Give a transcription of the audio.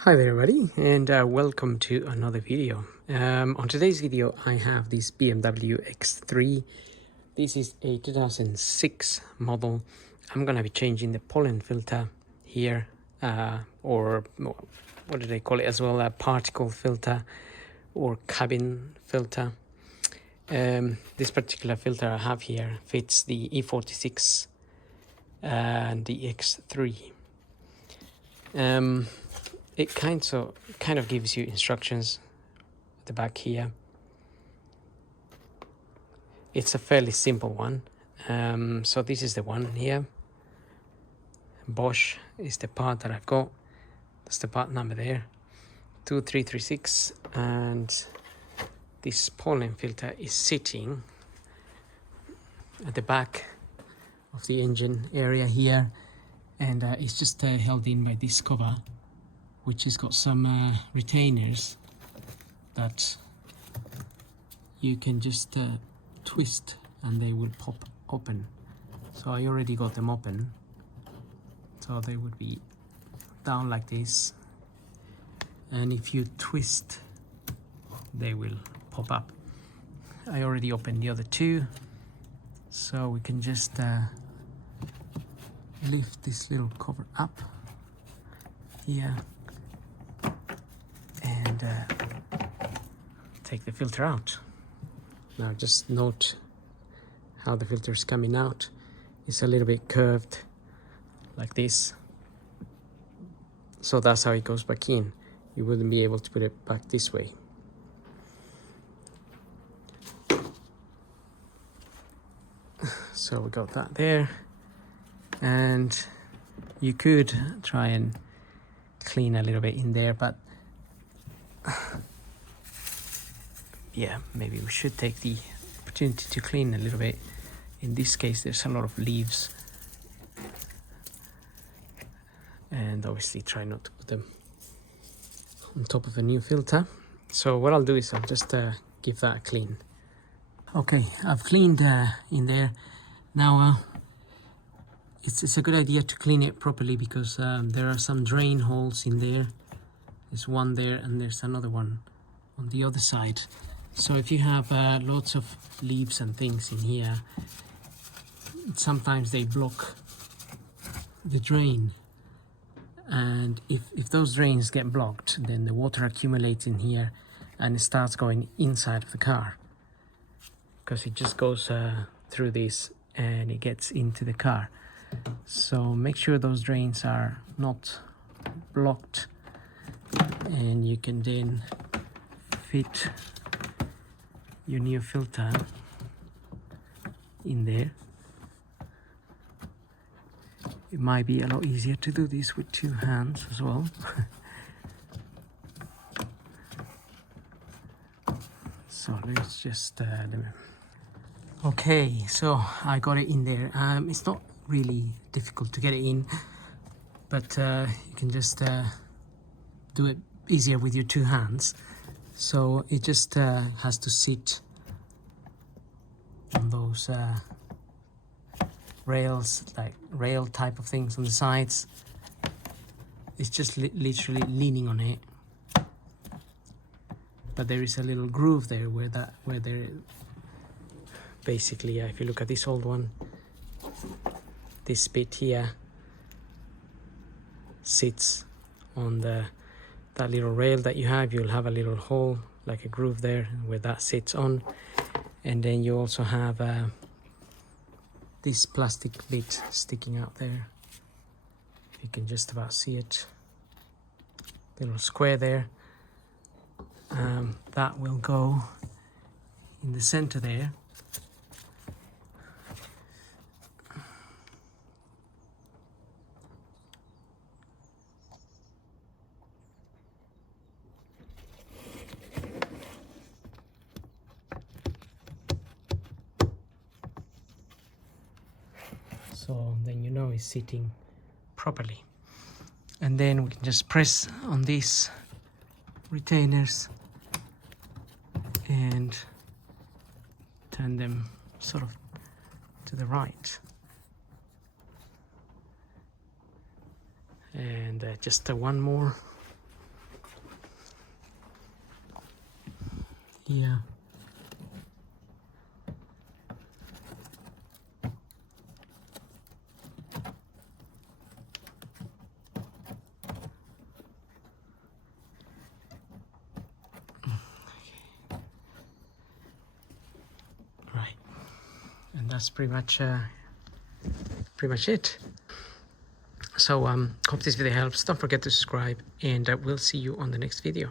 Hi there everybody, and welcome to another video. On today's video I have this BMW X3. This is a 2006 model. I'm gonna be changing the pollen filter here, or what do they call it as well, a particle filter or cabin filter. This particular filter I have here fits the E46 and the X3. It kind of gives you instructions at the back here. It's a fairly simple one. So this is the one here. Bosch is the part that I've got. That's the part number there, 2336, and this pollen filter is sitting at the back of the engine area here, and it's just held in by this cover, which has got some retainers that you can just twist and they will pop open. So I already got them open, so they would be down like this, and if you twist they will pop up. I already opened the other two, so we can just lift this little cover up here and take the filter out. Now just note how the filter is coming out. It's a little bit curved like this, so that's how it goes back in. You wouldn't be able to put it back this way. So we got that there, and you could try and clean a little bit in there, but yeah, maybe we should take the opportunity to clean a little bit. In this case there's a lot of leaves, and obviously try not to put them on top of a new filter. So what I'll do is I'll just give that a clean. Okay, I've cleaned in there. Now it's a good idea to clean it properly, because there are some drain holes in there. There's one there and there's another one on the other side. So if you have lots of leaves and things in here, sometimes they block the drain, and if those drains get blocked, then the water accumulates in here and it starts going inside of the car, because it just goes through this and it gets into the car. So make sure those drains are not blocked, and you can then fit your new filter in there. It might be a lot easier to do this with two hands as well. So let's just okay, so I got it in there. It's not really difficult to get it in, but you can just do it easier with your two hands. So it just has to sit on those rails, like rail type of things on the sides. It's just literally leaning on it, but there is a little groove there where there basically, if you look at this old one, this bit here sits on that little rail that you have. You'll have a little hole, like a groove there, where that sits on. And then you also have this plastic bit sticking out there. You can just about see it, little square there. That will go in the center there. So then you know it's sitting properly. And then we can just press on these retainers and turn them sort of to the right. And just one more Yeah. Right. And that's pretty much it. So hope this video helps. Don't forget to subscribe, and we'll see you on the next video.